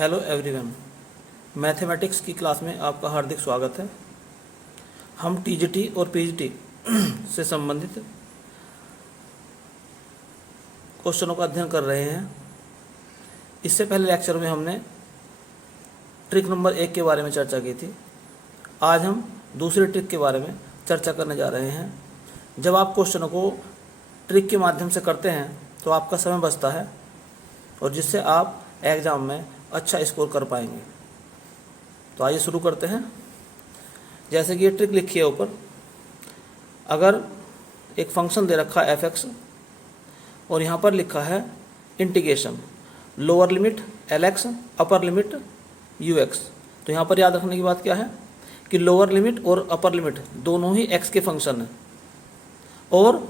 Hello everyone, mathematics की class में आपका हार्दिक स्वागत है। हम टीजीटी और पीजीटी से संबंधित क्वेश्चनों का अध्ययन कर रहे हैं। इससे पहले लेक्चर में हमने ट्रिक नंबर 1 के बारे में चर्चा की थी। आज हम दूसरी ट्रिक के बारे में चर्चा करने जा रहे हैं। जब आप क्वेश्चनों को ट्रिक के माध्यम से करते हैं तो आपका समय बचता है और जिससे आप एग्ज़ाम में अच्छा स्कोर कर पाएंगे। तो आइए शुरू करते हैं। जैसे कि ये ट्रिक लिखी है ऊपर, अगर एक फंक्शन दे रखा है f(x) और यहाँ पर लिखा है integration lower limit Lx upper limit Ux, तो यहाँ पर याद रखने की बात क्या है कि लोअर लिमिट और अपर लिमिट दोनों ही x के फंक्शन है और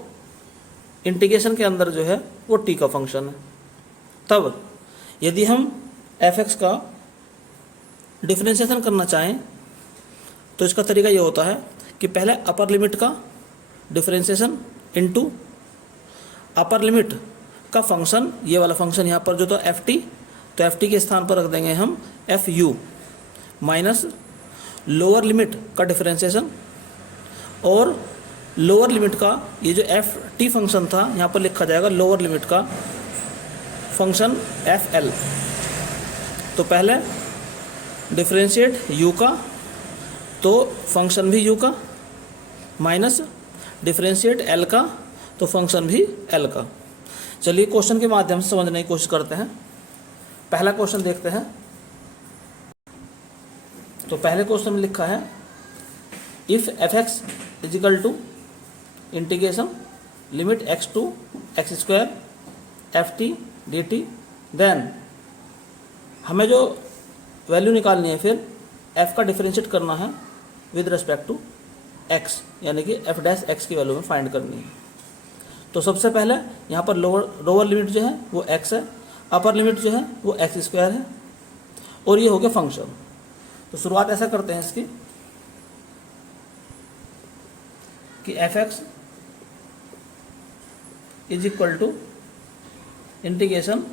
इंटीग्रेशन के अंदर जो है वो t का फंक्शन है। तब यदि हम f(x) का डिफरेंशिएशन करना चाहें तो इसका तरीका ये होता है कि पहले अपर लिमिट का डिफरेंशिएशन इनटू अपर लिमिट का फंक्शन, ये वाला फंक्शन यहाँ पर जो था ft, तो ft के स्थान पर रख देंगे हम fu माइनस लोअर लिमिट का डिफरेंशिएशन और लोअर लिमिट का ये जो ft फंक्शन था यहाँ पर लिखा जाएगा लोअर लिमिट का फंक्शन fl। तो पहले डिफरेंशिएट u का तो फंक्शन भी u का माइनस डिफरेंशिएट l का तो फंक्शन भी l का। चलिए क्वेश्चन के माध्यम से समझने की कोशिश करते हैं। पहला क्वेश्चन देखते हैं। तो पहले क्वेश्चन में लिखा है इफ f(x) is equal to integration limit x to x square ft dt, देन हमें जो वैल्यू निकालनी है फिर f का डिफरेंशिएट करना है विद रिस्पेक्ट टू x, यानी कि f' की वैल्यू में फाइंड करनी है। तो सबसे पहले यहाँ पर लोअर लिमिट जो है वो x है, अपर लिमिट जो है वो x स्क्वायर है और ये हो गया फंक्शन। तो शुरुआत ऐसा करते हैं इसकी कि f(x) is equal to integration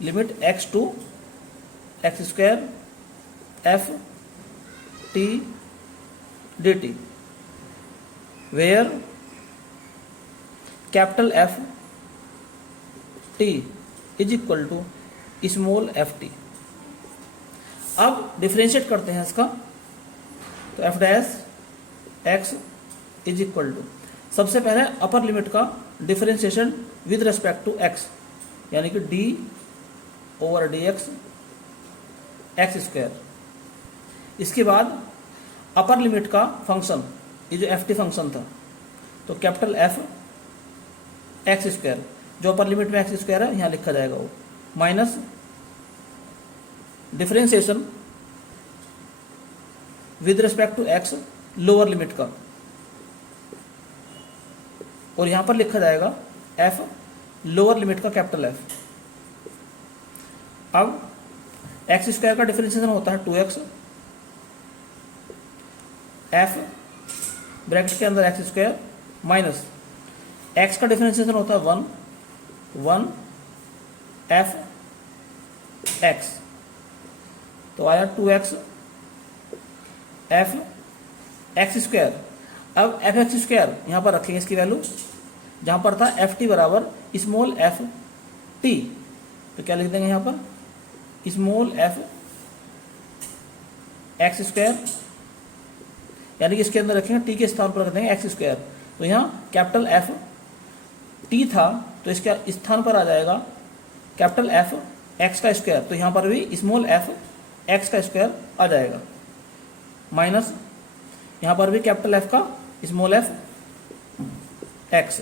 limit x to x square f t dt, where capital F t is equal to small f t। अब डिफरेंशिएट करते हैं इसका, तो f' इज इक्वल टू सबसे पहले अपर लिमिट का differentiation with respect to x, यानी कि d/dx x स्क्वायर। इसके बाद अपर लिमिट का फंक्शन, ये जो ft फंक्शन था, तो कैपिटल F x स्क्वायर, जो अपर लिमिट में x स्क्वायर है यहाँ लिखा जाएगा वो, minus differentiation with respect to x lower limit का, और यहाँ पर लिखा जाएगा f लोअर लिमिट का कैपिटल F। अब x स्क्वायर का डिफरेंशिएशन होता है 2x, f ब्रैकेट के अंदर x स्क्वायर माइनस x का डिफरेंशिएशन होता है 1 f x, तो आया 2x f x स्क्वायर। अब f x स्क्वायर यहाँ पर रखेंगे इसकी वैल्यू, जहाँ पर था f t बराबर स्मॉल f t, तो क्या लिख देंगे यहाँ पर स्मॉल f x स्क्वायर, यानी कि इसके अंदर रखेंगे t के स्थान पर रख देंगे x स्क्वायर। तो यहाँ कैपिटल F t था तो इसके स्थान पर आ जाएगा कैपिटल F x का स्क्वायर, तो यहाँ पर भी स्मॉल f x का स्क्वायर आ जाएगा, माइनस यहाँ पर भी कैपिटल F का स्मॉल f x।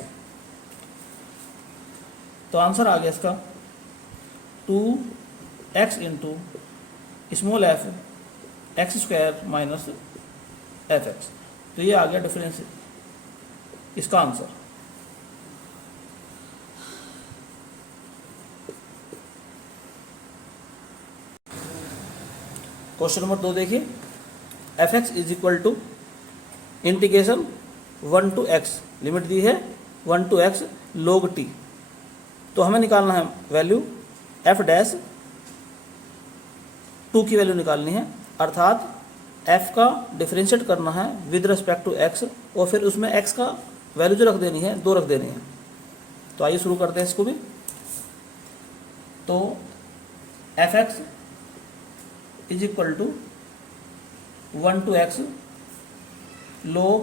तो आंसर आ गया इसका 2x into small f x square minus f(x). तो ये आ गया डिफरेंस, इसका आंसर। क्वेश्चन नंबर 2 देखिए, f(x) is equal to integration 1 to x, limit दी है 1 टू x log t, तो हमें निकालना है वैल्यू f' टू की वैल्यू निकालनी है, अर्थात f का डिफरेंशिएट करना है विद रिस्पेक्ट टू x और फिर उसमें x का वैल्यू जो रख देनी है 2 रख देनी है। तो आइए शुरू करते हैं इसको भी। तो f(x) is equal to 1 to x log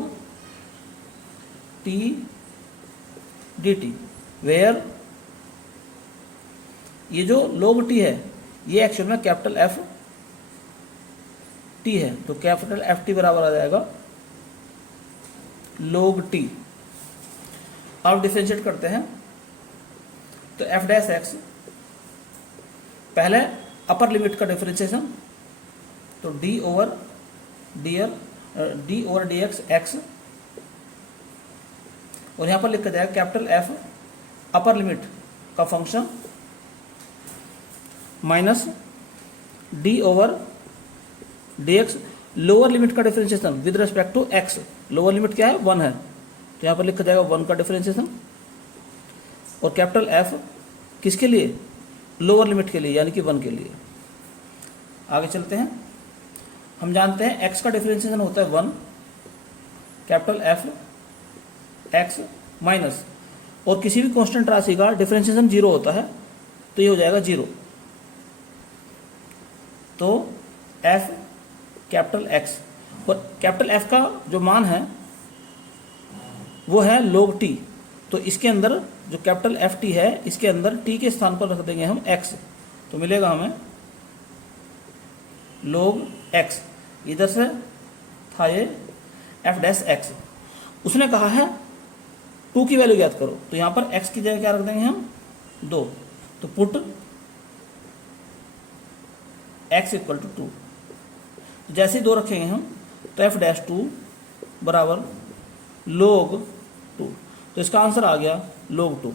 t dt, वेयर ये जो log t है ये एक्चुअल में कैपिटल F t है, तो कैपिटल F t बराबर आ जाएगा log t। अब डिफरेंशिएट करते हैं, तो f डैश x पहले अपर लिमिट का डिफरेंशिएशन, तो d ओवर dx x, और यहाँ पर लिखा जाएगा कैपिटल F अपर लिमिट का function minus d over dx lower limit का differentiation with respect to x। Lower limit क्या है 1 है, तो यहाँ पर लिखा जाएगा 1 का डिफरेंशिएशन, और कैपिटल F किसके लिए, लोअर लिमिट के लिए यानी कि 1 के लिए। आगे चलते हैं, हम जानते हैं x का डिफरेंशिएशन होता है 1, कैपिटल F x माइनस, और किसी भी कांस्टेंट राशि का डिफरेंशिएशन 0 होता है, तो ये हो जाएगा 0। तो f कैपिटल x, और कैपिटल F का जो मान है वो है log t, तो इसके अंदर जो कैपिटल F t है इसके अंदर t के स्थान पर रख देंगे हम x, तो मिलेगा हमें log x। इधर से था ये f डैश x, उसने कहा है 2 की वैल्यू ज्ञात करो, तो यहाँ पर x की जगह क्या रख देंगे हम 2, तो पुट x इक्वल टू 2। जैसे ही 2 रखेंगे हम तो f डैश 2 बराबर log 2, तो इसका आंसर आ गया log 2।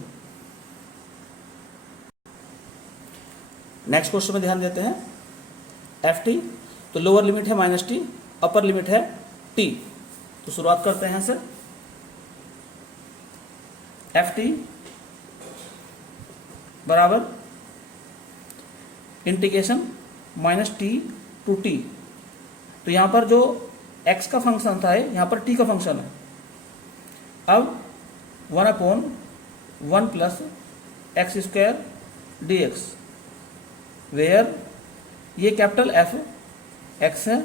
नेक्स्ट क्वेश्चन में ध्यान देते हैं, एफ टी, तो लोअर लिमिट है माइनस टी, अपर लिमिट है टी। तो शुरुआत करते हैं सर, एफ टी बराबर integration minus t to t. तो यहाँ पर जो x का फंक्शन था यहाँ पर t का फंक्शन है। अब 1/1 plus x square d x, where ये कैपिटल एफ एक्स है,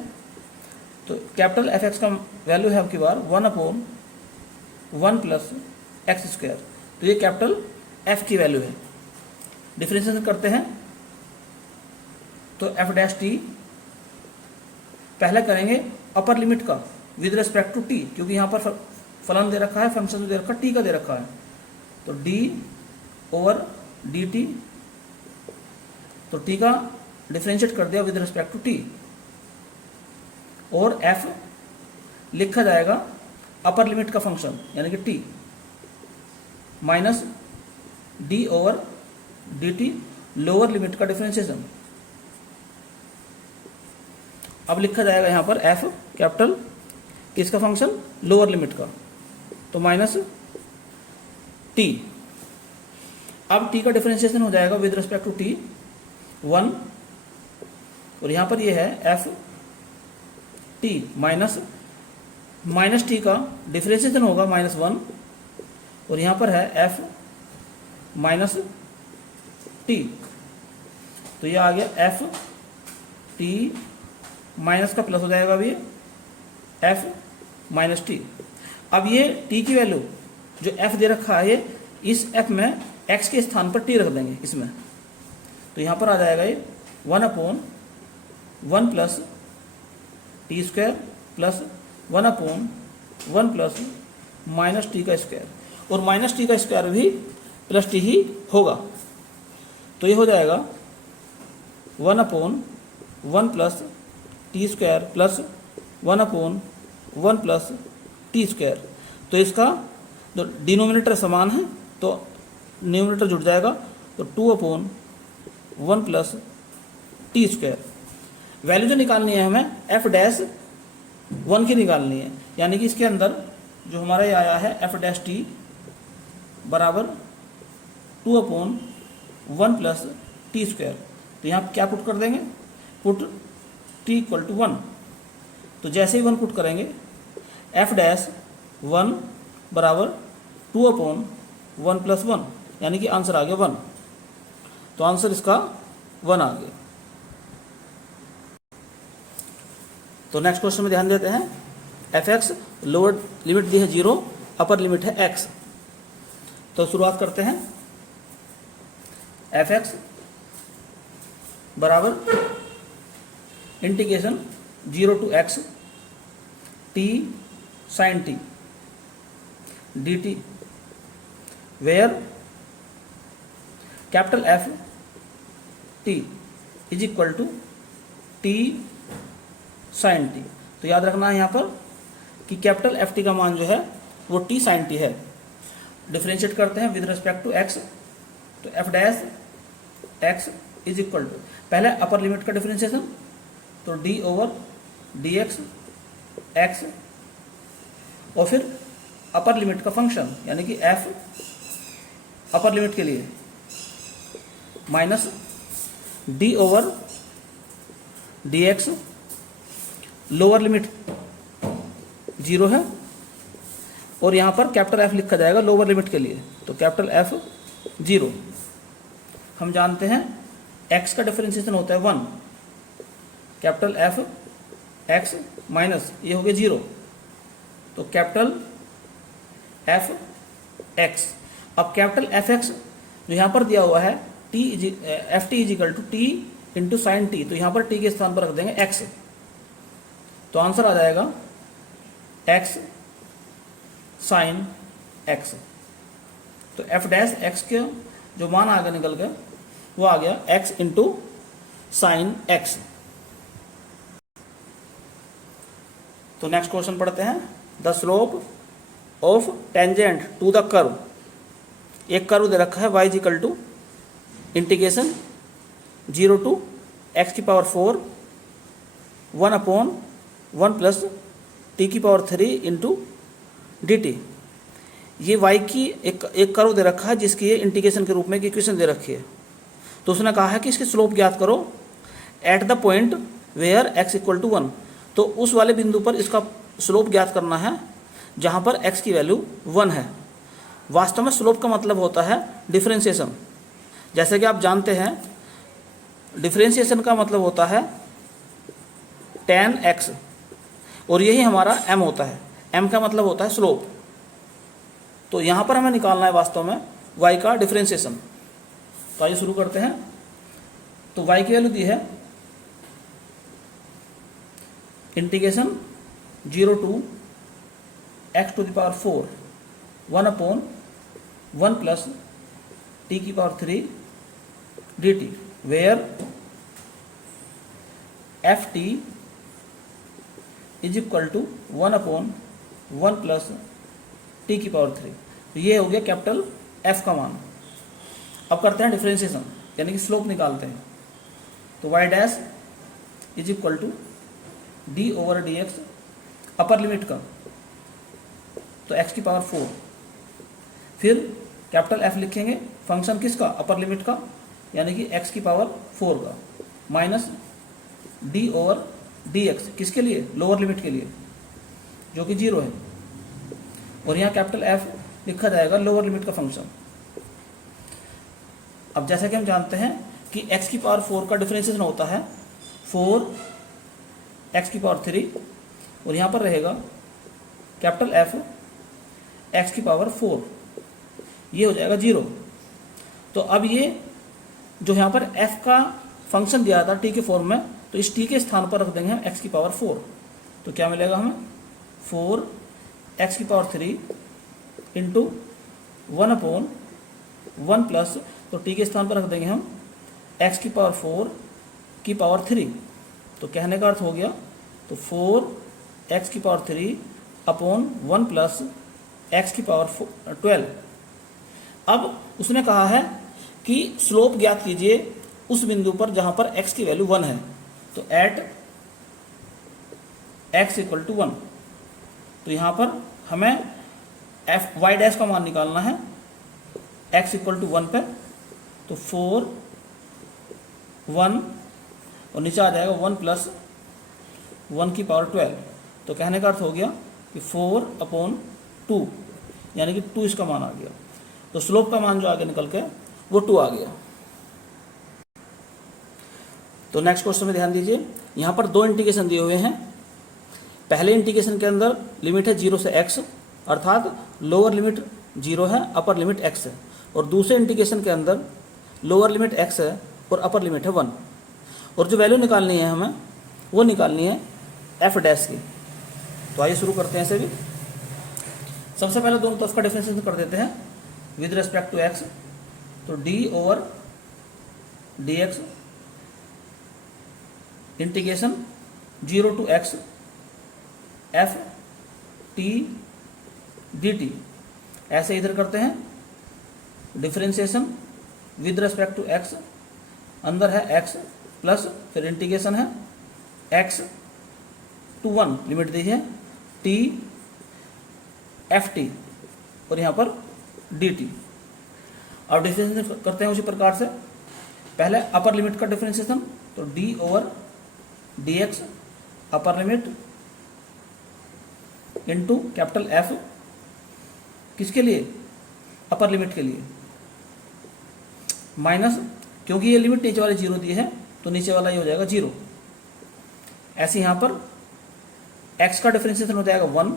तो कैपिटल एफ एक्स का वैल्यू है आपकी बार 1/1 प्लस एक्स स्क्वायर, तो ये कैपिटल एफ की वैल्यू है। डिफरेंशिएशन करते हैं तो एफ डैश टी पहले करेंगे अपर लिमिट का विद रिस्पेक्ट टू टी, क्योंकि यहाँ पर फलन दे रखा है, फंक्शन दे रखा है, टी का दे रखा है, तो डी ओवर डी टी, तो टी का डिफरेंशिएट कर दिया विद रिस्पेक्ट टू टी, और एफ लिखा जाएगा अपर लिमिट का फंक्शन यानी कि T minus D over d T lower limit का डिफरेंशिएशन। अब लिखा जाएगा यहाँ पर एफ कैपिटल किसका फंक्शन, लोअर लिमिट का, तो माइनस टी। अब टी का डिफरेंशिएशन हो जाएगा विद रिस्पेक्ट टू टी 1, और यहाँ पर ये है एफ टी माइनस टी का डिफरेंशिएशन होगा -1, और यहाँ पर है एफ माइनस टी, तो ये आ गया एफ टी माइनस का प्लस हो जाएगा अभी एफ माइनस टी। अब ये टी की वैल्यू जो एफ दे रखा है ये इस एफ में एक्स के स्थान पर टी रख देंगे इसमें, तो यहाँ पर आ जाएगा ये 1/1 plus T square plus 1/1 plus minus T का स्क्वायर, और माइनस टी का स्क्वायर भी प्लस टी ही होगा, तो ये हो जाएगा 1/1 plus T square plus 1/1 plus T square. तो इसका जो डिनोमिनेटर समान है तो न्यूमिनेटर जुड़ जाएगा, तो 2/1 प्लस टी स्क्वायर। वैल्यू जो निकालनी है हमें एफ डैश 1 की निकालनी है, यानी कि इसके अंदर जो हमारा ये आया है एफ डैश टी बराबर 2/1 प्लस टी स्क्वायर, तो यहाँ क्या पुट कर देंगे पुट t इक्वल टू 1। तो जैसे ही 1 पुट करेंगे f डैश 1 बराबर 2/1 + 1, यानी कि आंसर आ गया 1। तो आंसर इसका 1 आ गया। तो नेक्स्ट क्वेश्चन में ध्यान देते हैं। f(x) लोअर लिमिट दी है 0, अपर लिमिट है x। तो शुरुआत करते हैं। f(x) बराबर integration 0 to x t sin t dt, where capital F t is equal to t sin t। तो याद रखना है यहाँ पर कि कैपिटल F t का मान जो है वो t sin t है। डिफरेंशिएट करते हैं विद रिस्पेक्ट टू x। तो f dash x is equal to, पहले अपर लिमिट का डिफरेंशिएशन, तो d ओवर dx x, और फिर अपर लिमिट का फंक्शन यानी कि f अपर लिमिट के लिए minus d over dx, lower limit 0 है और यहाँ पर कैपिटल F लिखा जाएगा लोअर लिमिट के लिए, तो कैपिटल F 0। हम जानते हैं x का डिफरेंशिएशन होता है 1, कैपिटल F x माइनस ये हो गया 0, तो कैपिटल F x। अब कैपिटल F x जो यहाँ पर दिया हुआ है f t is equal to t into sine t, तो यहाँ पर t के स्थान पर रख देंगे x, तो आंसर आ जाएगा x साइन x। तो f डैश x के जो मान आगे निकल गया वो आ गया x इंटू साइन x। तो नेक्स्ट क्वेश्चन पढ़ते हैं। The slope of tangent to the curve, एक कर्व दे रखा है y is equal to integration 0 to x की पावर 4 1/1 प्लस t की पावर 3 इंटू dt। ये y की एक कर्व दे रखा है जिसकी ये इंटीग्रेशन के रूप में एक इक्वेशन दे रखी है। तो उसने कहा है कि इसकी स्लोप ज्ञात करो at the point where x equal to 1। तो उस वाले बिंदु पर इसका स्लोप ज्ञात करना है जहाँ पर x की वैल्यू 1 है। वास्तव में स्लोप का मतलब होता है डिफरेंशिएशन। जैसे कि आप जानते हैं डिफरेंशिएशन का मतलब होता है tan x, और यही हमारा m होता है। m का मतलब होता है स्लोप। तो यहाँ पर हमें निकालना है वास्तव में y का डिफरेंशिएशन। तो आइए शुरू करते हैं। तो y की वैल्यू दी है integration 0 to x to the power 4 1/1 plus t की power 3 dt, where f t is equal to 1/1 plus t की पावर 3। तो ये हो गया कैपिटल f का मान। अब करते हैं डिफरेंशिएशन यानी कि स्लोप निकालते हैं। तो y dash is equal to d over dx, upper limit का तो x की पावर 4, फिर कैपिटल F लिखेंगे फंक्शन किसका, अपर लिमिट का यानी कि x की पावर 4 का, माइनस d ओवर dx किसके लिए, लोअर लिमिट के लिए जो कि 0 है, और यहाँ कैपिटल F लिखा जाएगा लोअर लिमिट का फंक्शन। अब जैसा कि हम जानते हैं कि x की पावर 4 का डिफरेंशिएशन होता है 4 x की पावर 3, और यहाँ पर रहेगा कैपिटल F x की पावर 4, ये हो जाएगा 0। तो अब ये जो यहाँ पर f का फंक्शन दिया था t के फॉर्म में, तो इस t के स्थान पर रख देंगे हम x की पावर 4। तो क्या मिलेगा हमें 4 x की पावर 3 इंटू 1/1 प्लस, तो t के स्थान पर रख देंगे हम x की पावर 4 की पावर 3। तो कहने का अर्थ हो गया तो 4 x की पावर 3/1 प्लस x की पावर 12। अब उसने कहा है कि स्लोप ज्ञात कीजिए उस बिंदु पर जहां पर x की वैल्यू 1 है। तो एट x इक्वल टू 1, तो यहाँ पर हमें y डैश का मान निकालना है x इक्वल टू 1 पे। तो 4 1 और नीचे आ जाएगा 1 प्लस 1 की पावर 12। तो कहने का अर्थ हो गया कि 4/2, यानी कि 2 इसका मान आ गया। तो स्लोप का मान जो आगे निकल के वो 2 आ गया। तो नेक्स्ट क्वेश्चन में ध्यान दीजिए, यहाँ पर 2 इंटीग्रेशन दिए हुए हैं। पहले इंटीग्रेशन के अंदर लिमिट है 0 से x, अर्थात लोअर लिमिट 0 है, अपर लिमिट x है। और दूसरे इंटीग्रेशन के अंदर लोअर लिमिट x है और अपर लिमिट है 1। और जो वैल्यू निकालनी है हमें वो निकालनी है f डैश की। तो आइए शुरू करते हैं इसे भी। सबसे पहले दोनों तरफ का डिफरेंशिएशन कर देते हैं विद रिस्पेक्ट टू x। तो d/dx integration 0 to x f t dt। ऐसे इधर करते हैं differentiation with respect to x, अंदर है x प्लस फिर इंटीग्रेशन है x to 1, लिमिट दी है t एफ टी और यहाँ पर डी टी। अब डिफरेंशिएशन करते हैं उसी प्रकार से। पहले अपर लिमिट का डिफरेंशिएशन, तो d/dx upper limit into capital F, किसके लिए? अपर लिमिट के लिए, माइनस, क्योंकि ये लिमिट नीचे वाली 0 दी है तो नीचे वाला ये हो जाएगा 0। ऐसे यहाँ पर x का डिफरेंशिएशन हो जाएगा 1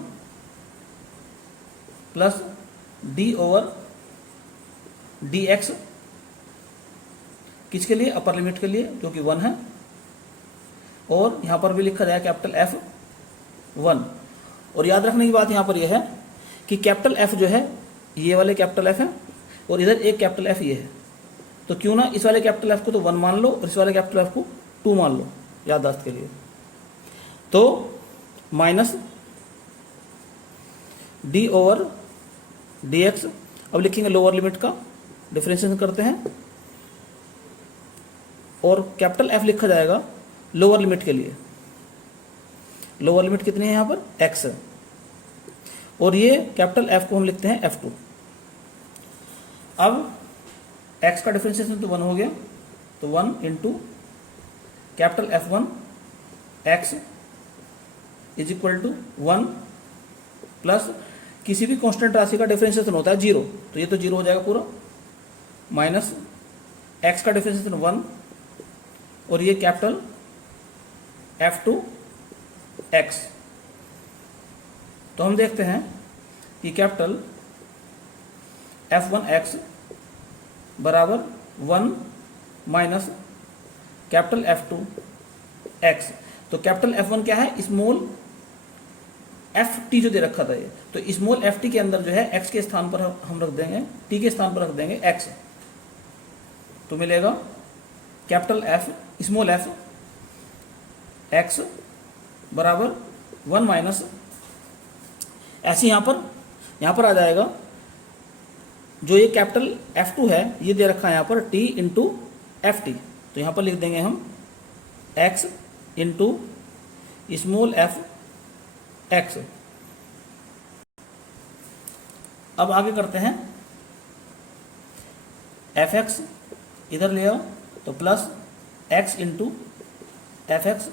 प्लस d/dx, किसके लिए? अपर लिमिट के लिए, जो कि 1 है। और यहाँ पर भी लिखा जाएगा कैपिटल F1। और याद रखने की बात यहाँ पर यह है कि कैपिटल F जो है ये वाले कैपिटल F है और इधर एक कैपिटल F ये है। तो क्यों ना इस वाले कैपिटल F को तो 1 मान लो और इस वाले कैपिटल F को 2 मान लो, याददाश्त के लिए। तो माइनस d/dx, अब लिखेंगे लोअर लिमिट का डिफरेंशिएशन करते हैं और कैपिटल F लिखा जाएगा लोअर लिमिट के लिए। लोअर लिमिट कितनी है यहाँ पर? x है। और ये कैपिटल F को हम लिखते हैं F2। अब x का डिफरेंशिएशन तो 1 हो गया, तो 1 into capital F1 x is equal to 1 plus किसी भी कांस्टेंट राशि का डिफरेंशिएशन होता है 0, तो ये तो 0 हो जाएगा पूरा, माइनस x का डिफरेंशिएशन 1 और ये कैपिटल F2 x। तो हम देखते हैं कि कैपिटल F1 x बराबर 1 माइनस कैपिटल F2 x। तो कैपिटल F1 क्या है? स्मॉल ft जो दे रखा था ये, तो स्मॉल ft के अंदर जो है x के स्थान पर हम रख देंगे, t के स्थान पर रख देंगे x, तो मिलेगा capital F small f x बराबर 1 माइनस, ऐसे यहाँ पर आ जाएगा जो ये कैपिटल F2 है ये दे रखा है यहाँ पर t इंटू एफ टी, तो यहाँ पर लिख देंगे हम x into small f x। अब आगे करते हैं fx, इधर ले आओ तो plus x into f x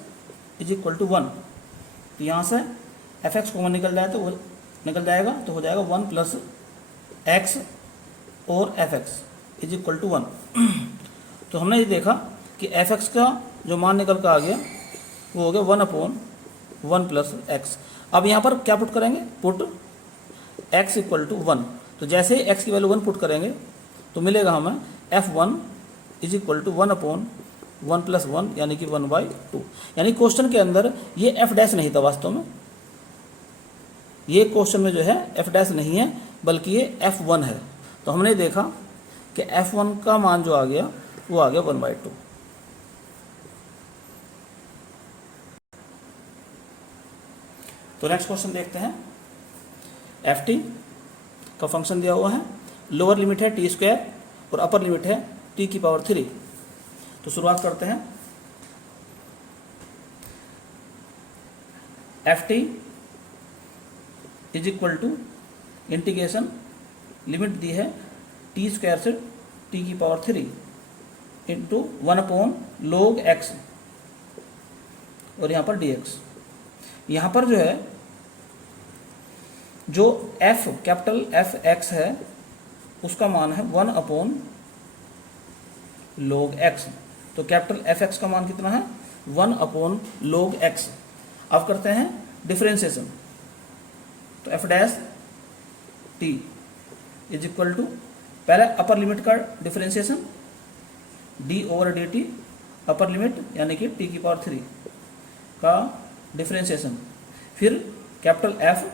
is equal to 1। तो यहाँ से fx कॉमन निकल जाए तो वो निकल जाएगा, तो हो जाएगा 1 प्लस x और fx इज इक्वल टू 1। तो हमने ये देखा कि fx का जो मान निकल कर आ गया वो हो गया 1/1 प्लस x। अब यहाँ पर क्या पुट करेंगे? Put x equal to 1। तो जैसे ही x की वैल्यू 1 पुट करेंगे तो मिलेगा हमें f1 is equal to 1/1 plus 1 यानी कि 1/2। यानी क्वेश्चन के अंदर ये f डैश नहीं था, वास्तव में ये क्वेश्चन में जो है f डैश नहीं है बल्कि ये f1 है। तो हमने देखा कि f1 का मान जो आ गया वो आ गया 1/2। तो नेक्स्ट क्वेश्चन देखते हैं। एफ टी का फंक्शन दिया हुआ है, लोअर लिमिट है t² और अपर लिमिट है t⁻3। तो शुरुआत करते हैं। F T is equal to integration, limit दी है t² से t⁻3 इंटू 1/log x और यहाँ पर dx। यहाँ पर जो है जो f कैपिटल एफ एक्स है उसका मान है 1 अपॉन log x। तो कैपिटल एफ एक्स का मान कितना है 1 अपॉन log x। अब करते हैं डिफरेंशिएशन। तो f dash t is equal to, पहले अपर लिमिट का differentiation d over d t upper limit यानी कि टी की पावर 3 का डिफरेंशिएशन, फिर कैपिटल एफ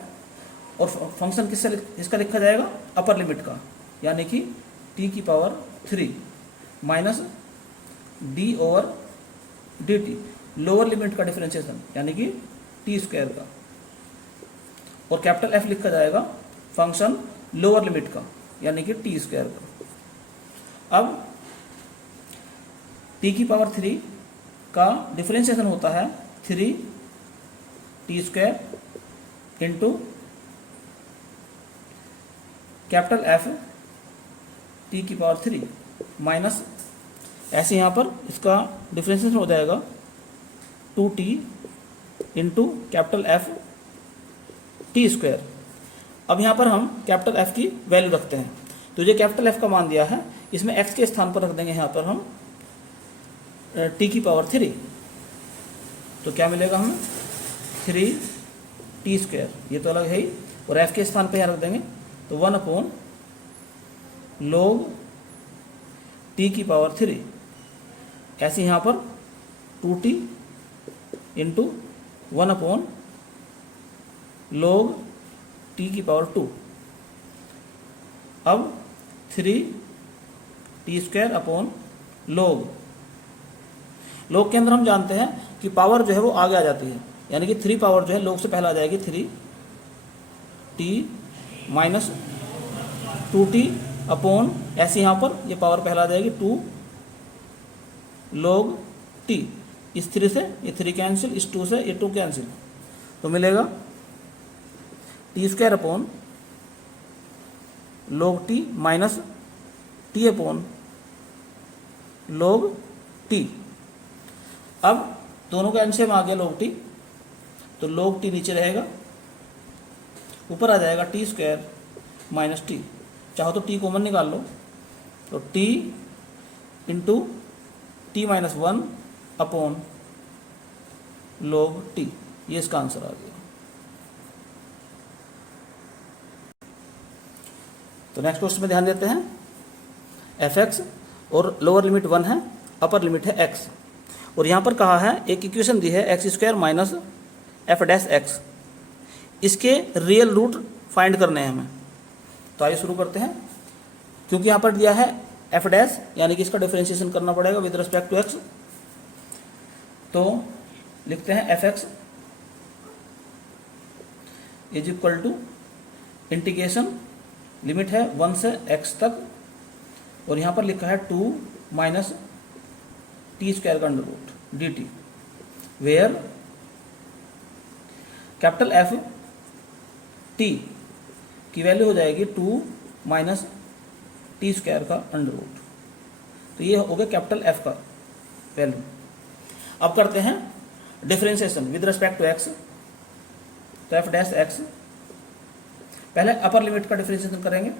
और फंक्शन किससे इसका लिखा जाएगा अपर लिमिट का यानी कि टी की power 3 minus D over d T lower limit का डिफरेंशिएशन यानी कि टी स्क्वायर का, और कैपिटल एफ लिखा जाएगा फंक्शन लोअर लिमिट का यानी कि टी स्क्वायर का। अब टी की पावर 3 का डिफरेंशिएशन होता है 3 T square into capital f t की पावर 3 माइनस, ऐसे यहाँ पर इसका डिफरेंशिएशन हो जाएगा 2t into capital f T square. अब यहाँ पर हम कैपिटल एफ की वैल्यू रखते हैं, तो ये कैपिटल एफ का मान दिया है, इसमें एक्स के स्थान पर रख देंगे यहाँ पर हम टी की पावर 3। तो क्या मिलेगा हमें 3 टी स्क्वायर, ये तो अलग है ही, और एफ के स्थान पर यहाँ रख देंगे तो 1 अपॉन log टी की पावर 3, ऐसे यहाँ पर 2t into 1 upon log T की पावर 2। अब 3 टी स्क्वायर अपॉन log के अंदर हम जानते हैं कि पावर जो है वो आगे आ जाती है, यानी कि 3 पावर जो है log से पहले आ जाएगी 3 टी माइनस 2t अपॉन, ऐसे यहाँ पर ये पावर पहला आ जाएगी 2 log t। इस 3 से ये 3 कैंसिल, इस 2 से ये 2 कैंसिल, तो मिलेगा T square upon log t minus T upon log t। अब दोनों का एलसीएम आ गया log t, तो log t नीचे रहेगा, ऊपर आ जाएगा टी स्क्वायर माइनस टी, चाहो तो टी कॉमन निकाल लो, तो T into T minus 1 upon log T, ये इसका आंसर आ गया। तो नेक्स्ट क्वेश्चन में ध्यान देते हैं, एफ एक्स और लोअर लिमिट 1 है, अपर लिमिट है x, और यहाँ पर कहा है एक इक्वेशन दी है x square minus f dash x, इसके रियल रूट फाइंड करने हैं हमें। तो आइए शुरू करते हैं, क्योंकि यहाँ पर दिया है एफ डैश यानी कि इसका डिफरेंशिएशन करना पड़ेगा विद रिस्पेक्ट टू एक्स। तो लिखते हैं f x is equal to integration, limit है 1 से x तक, और यहाँ पर लिखा है 2 माइनस टी स्क्वायर का under root d t, where capital f t की वैल्यू हो जाएगी 2 माइनस टी स्क्वायर का अंडर रूट। तो ये हो गया कैपिटल एफ का वैल्यू। अब करते हैं differentiation with respect to x. तो एफ डैश एक्स, पहले अपर लिमिट का डिफरेंशिएशन करेंगे,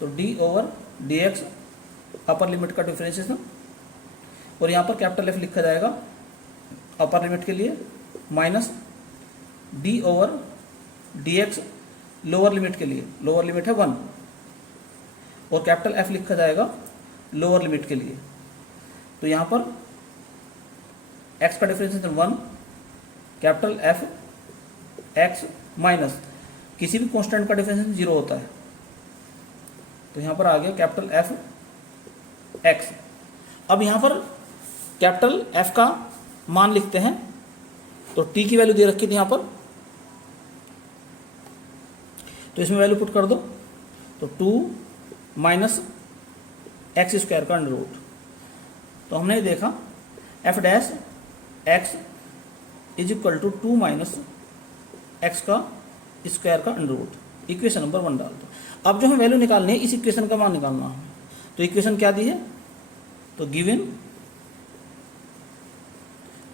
तो d over d x upper limit का डिफरेंशिएशन, और यहाँ पर कैपिटल एफ लिखा जाएगा अपर लिमिट के लिए minus D over d x lower limit के लिए, लोअर लिमिट है 1, और कैपिटल एफ लिखा जाएगा लोअर लिमिट के लिए। तो यहाँ पर x का differentiation 1, capital F x minus किसी भी कांस्टेंट का डिफरेंशिएशन 0 होता है, तो यहाँ पर आ गया कैपिटल एफ एक्स। अब यहाँ पर कैपिटल एफ का मान लिखते हैं, तो टी की वैल्यू दे रखी थी यहाँ पर, तो इसमें वैल्यू पुट कर दो, तो 2 माइनस एक्स स्क्वायर का अंडर रूट। तो हमने देखा f dash x is equal to 2 minus x का स्क्वायर का अंडर रूट, इक्वेशन नंबर 1 डाल दो। अब जो हमें वैल्यू निकालनी है, इस इक्वेशन का मान निकालना है। तो इक्वेशन क्या दी है, तो गिवन,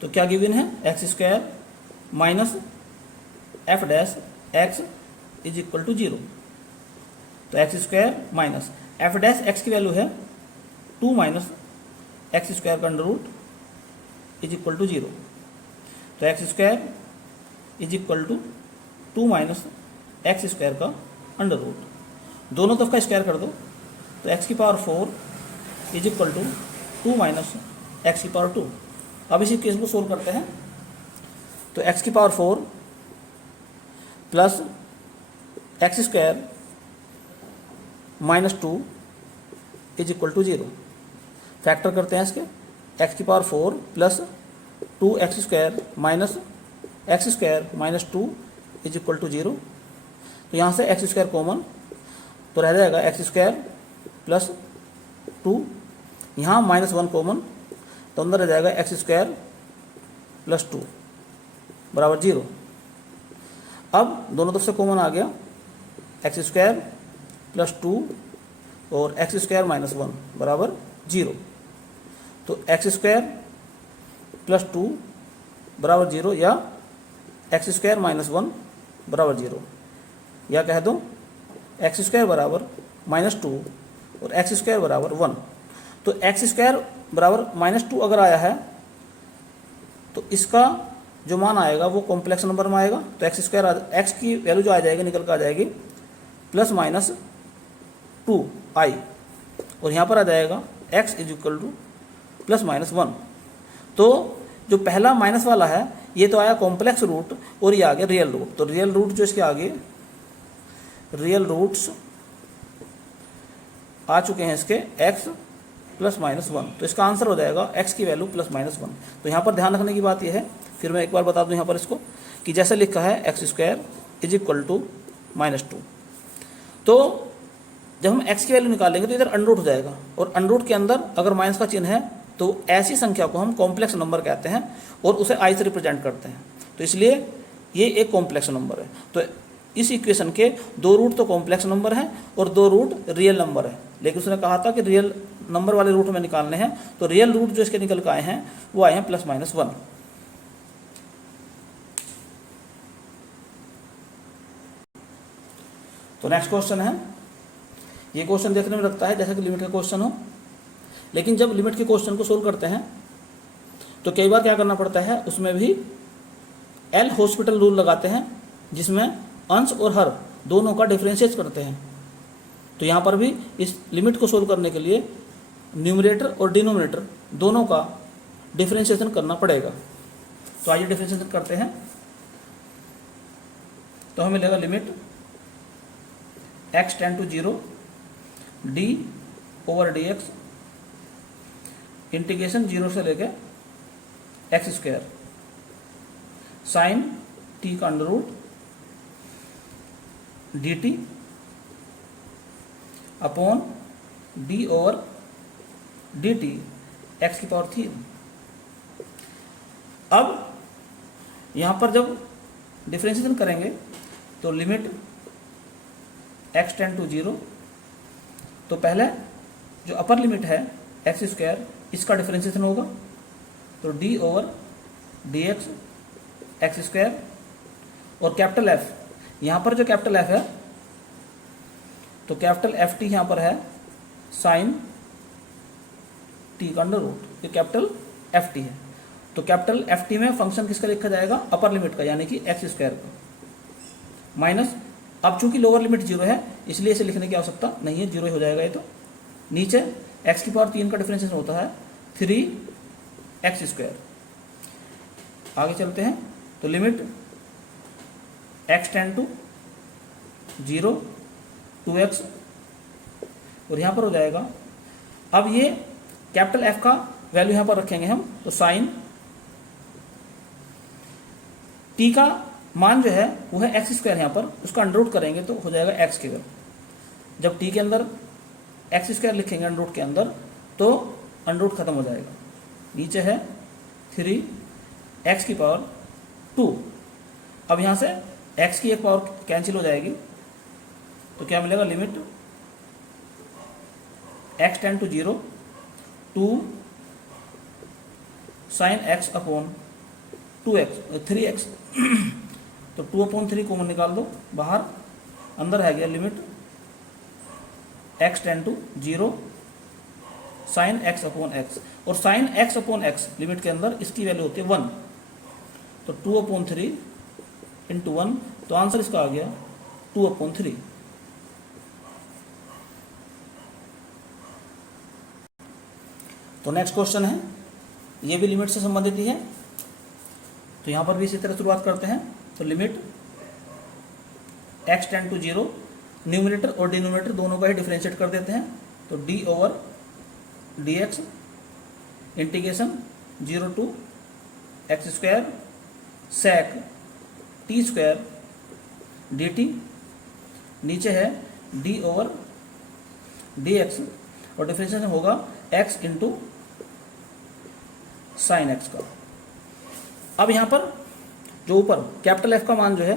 तो क्या गिवन है, x square minus f dash x is equal to 0। तो x square minus f dash x की वैल्यू है 2 माइनस एक्स स्क्वायर का under root is equal to 0। तो x square is equal to 2 minus x square का under root, दोनों तरफ का square कर दो तो एक्स की power 4 is equal to 2 minus x की पावर 2। अब इसी केस को सोल्व करते हैं। तो एक्स की power 4 plus x square minus 2 is equal to 0। Factor करते हैं इसके, एक्स की power 4 plus 2 x square minus 2 is equal to 0। तो यहाँ से एक्स स्क्वायर कॉमन, तो रह जाएगा एक्स स्क्वायर प्लस 2, यहाँ माइनस 1 कॉमन, तो अंदर रह जाएगा एक्स स्क्वायर प्लस 2 बराबर 0। अब दोनों तरफ से कॉमन आ गया, एक्स स्क्वायर प्लस 2 और एक्स स्क्वायर माइनस 1 बराबर 0। तो एक्स स्क्वायर प्लस 2 बराबर 0 या एक्स स्क्वायर माइनस 1 बराबर 0, या कह दो एक्स स्क्वायर बराबर माइनस 2 और एक्स स्क्वायर बराबर 1। तो एक्स स्क्वायर बराबर माइनस 2 अगर आया है तो इसका जो मान आएगा वो कॉम्प्लेक्स नंबर में आएगा। तो एक्स स्क्वायर एक्स की वैल्यू जो आ जाएगी निकल कर आ जाएगी प्लस माइनस 2i, और यहाँ पर आ जाएगा x is equal two plus minus 1। तो जो पहला माइनस वाला है ये तो आया कॉम्प्लेक्स रूट और ये आ गया रियल रूट। तो रियल रूट जो इसके आगे रियल रूट्स आ चुके हैं इसके x प्लस माइनस 1। तो इसका आंसर हो जाएगा x की वैल्यू प्लस माइनस 1। तो यहाँ पर ध्यान रखने की बात यह है, फिर मैं एक बार बता दूं यहाँ पर इसको, कि जैसे लिखा है x square is equal to minus 2, तो जब हम x की वैल्यू निकालेंगे तो इधर अंडर हो जाएगा, और अंडर के अंदर अगर माइनस का चिन्ह है तो ऐसी संख्या को हम कॉम्प्लेक्स नंबर कहते हैं और उसे i से रिप्रेजेंट करते हैं। तो इसलिए ये एक कॉम्प्लेक्स नंबर है। तो इस इक्वेशन के 2 रूट तो कॉम्प्लेक्स नंबर हैं और 2 रूट रियल नंबर है, लेकिन उसने कहा था कि रियल नंबर वाले रूट में निकालने हैं। तो रियल रूट जो इसके निकल के आए हैं वो आए हैं प्लस माइनस 1। तो नेक्स्ट क्वेश्चन है, ये क्वेश्चन देखने में लगता है जैसे कि लिमिट का क्वेश्चन हो, लेकिन जब लिमिट के क्वेश्चन को सोल्व करते हैं तो कई बार क्या करना पड़ता है, उसमें भी एल हॉस्पिटल रूल लगाते हैं जिसमें अंश और हर दोनों का डिफरेंशिएट करते हैं। तो यहाँ पर भी इस लिमिट को सोल्व करने के लिए न्यूमरेटर और डिनोमिनेटर दोनों का डिफरेंशिएशन करना पड़ेगा। तो आइए डिफरेंशिएशन करते हैं। तो हमें मिलेगा limit x tend to 0 d over dx integration 0 से लेके एक्स स्क्वायर साइन t का under root dt upon d over dt x की पावर 3। अब यहाँ पर जब डिफरेंशिएशन करेंगे तो लिमिट x टेंड टू 0, तो पहले जो अपर लिमिट है एक्स स्क्वायर इसका डिफरेंशिएशन होगा, तो d over dx x square, और कैपिटल F, यहाँ पर जो कैपिटल F है तो कैपिटल FT यहाँ पर है साइन t का अंडर रूट, ये कैपिटल FT है। तो कैपिटल FT में फंक्शन किसका लिखा जाएगा, अपर लिमिट का, यानी कि एक्स स्क्वायर का, माइनस, अब चूंकि लोअर लिमिट 0 है इसलिए इसे लिखने की आवश्यकता नहीं है, 0 ही हो जाएगा ये। तो नीचे x की पावर 3 का डिफरेंशिएशन होता है 3x स्क्वायर। आगे चलते हैं, तो limit x tend to 0 2x, और यहाँ पर हो जाएगा, अब ये कैपिटल F का वैल्यू यहाँ पर रखेंगे हम, तो साइन t का मान जो है वो है एक्स स्क्वायर, यहाँ पर उसका अंडर रूट करेंगे तो हो जाएगा एक्स स्क्वायर। जब t के अंदर एक्स स्क्वायर लिखेंगे अंडर रूट के अंदर तो अंडर रूट खत्म हो जाएगा, नीचे है 3x की पावर 2। अब यहाँ से x की एक पावर कैंसिल हो जाएगी, तो क्या मिलेगा, limit x tend to 0 2 sine x upon 3x तो 2/3 कॉमन निकाल दो बाहर, अंदर है गया limit x tend to 0 sine x upon x, और sine x upon x limit के अंदर इसकी वैल्यू होती है 1, तो 2/3 इंटू 1, तो आंसर इसका आ गया 2/3। तो नेक्स्ट क्वेश्चन है, ये भी लिमिट से संबंधित ही है, तो यहाँ पर भी इसी तरह शुरुआत करते हैं। तो limit x tend to 0, numerator और डिनोमिनेटर दोनों का ही डिफरेंशिएट कर देते हैं, तो d/dx integration 0 to x² sec t² dt, नीचे है d/dx और डिफरेंशिएशन होगा x इंटू साइन x का। अब यहाँ पर जो ऊपर कैपिटल F का मान जो है,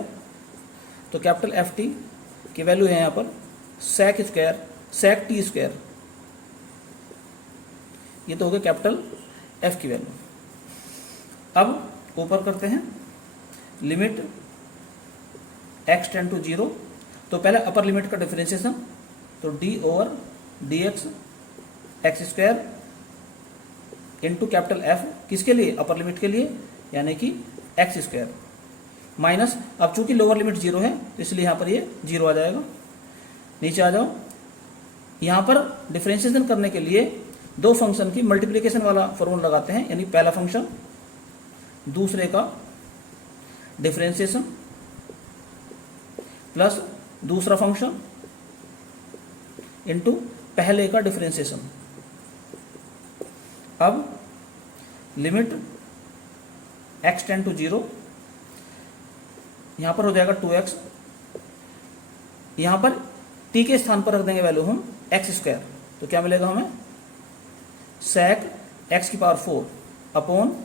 तो कैपिटल FT की वैल्यू है यहाँ पर sec t², ये तो हो गया कैपिटल F की वैल्यू। अब ऊपर करते हैं लिमिट x टेंड टू 0, तो पहले अपर लिमिट का डिफरेंशिएशन, तो d/dx x² into capital F किसके लिए, अपर लिमिट के लिए, यानी कि x² माइनस, अब चूंकि लोअर लिमिट 0 है तो इसलिए यहाँ पर ये 0 आ जाएगा। नीचे आ जाओ, यहाँ पर डिफरेंशिएशन करने के लिए दो फंक्शन की मल्टीप्लिकेशन वाला फॉर्मूला लगाते हैं, यानी पहला फंक्शन दूसरे का डिफरेंशिएशन प्लस दूसरा फंक्शन इंटू पहले का डिफरेंशिएशन। अब लिमिट x टेंड टू 0, यहाँ पर हो जाएगा 2x, यहाँ पर t के स्थान पर रख देंगे वैल्यू हम x², तो क्या मिलेगा हमें sec x⁴ अपॉन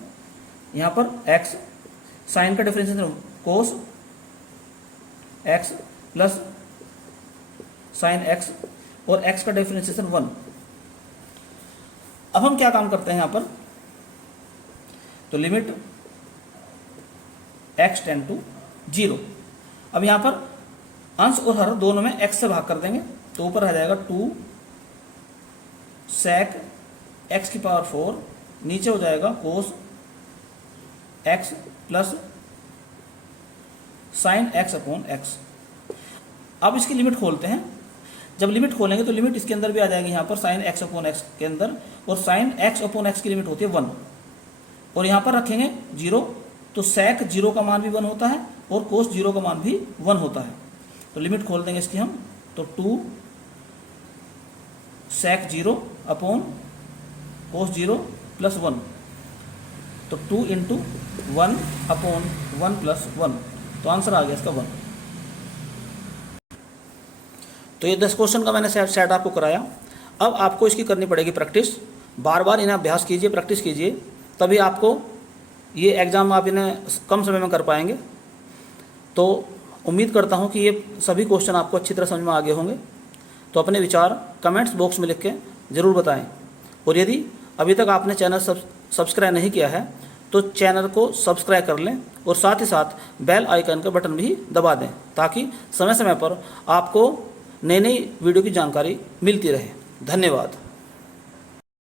यहाँ पर x, साइन का differentiation cos x plus sign x, और x का डिफरेंशिएशन 1। अब हम क्या काम करते हैं यहाँ पर, तो लिमिट x टेंड टू 0, अब यहाँ पर अंश और हर दोनों में x से भाग कर देंगे, तो ऊपर आ जाएगा 2 sec x⁴, नीचे हो जाएगा cos x plus sign x upon x। अब इसकी लिमिट खोलते हैं, जब लिमिट खोलेंगे तो लिमिट इसके अंदर भी आ जाएगी, यहाँ पर साइन x अपॉन x के अंदर, और साइन x अपॉन x की लिमिट होती है 1, और यहाँ पर रखेंगे 0, तो sec 0 का मान भी 1 होता है और cos 0 का मान भी 1 होता है। तो लिमिट खोल देंगे इसकी हम, तो 2 sec 0 अपॉन cos 0 प्लस 1, तो 2 इंटू 1 अपॉन 1 प्लस 1, तो आंसर आ गया इसका 1। तो ये 10 क्वेश्चन का मैंने सेट आपको कराया। अब आपको इसकी करनी पड़ेगी प्रैक्टिस, बार बार इन्हें अभ्यास कीजिए, प्रैक्टिस कीजिए, तभी आपको ये एग्ज़ाम आप इन्हें कम समय में कर पाएंगे। तो उम्मीद करता हूँ कि ये सभी क्वेश्चन आपको अच्छी तरह समझ में आ गए होंगे। तो अपने विचार कमेंट्स बॉक्स में लिख के ज़रूर बताएं, और यदि अभी तक आपने चैनल सब्सक्राइब नहीं किया है तो चैनल को सब्सक्राइब कर लें, और साथ ही साथ बेल आइकन का बटन भी दबा दें, ताकि समय समय पर आपको नई नई वीडियो की जानकारी मिलती रहे। धन्यवाद।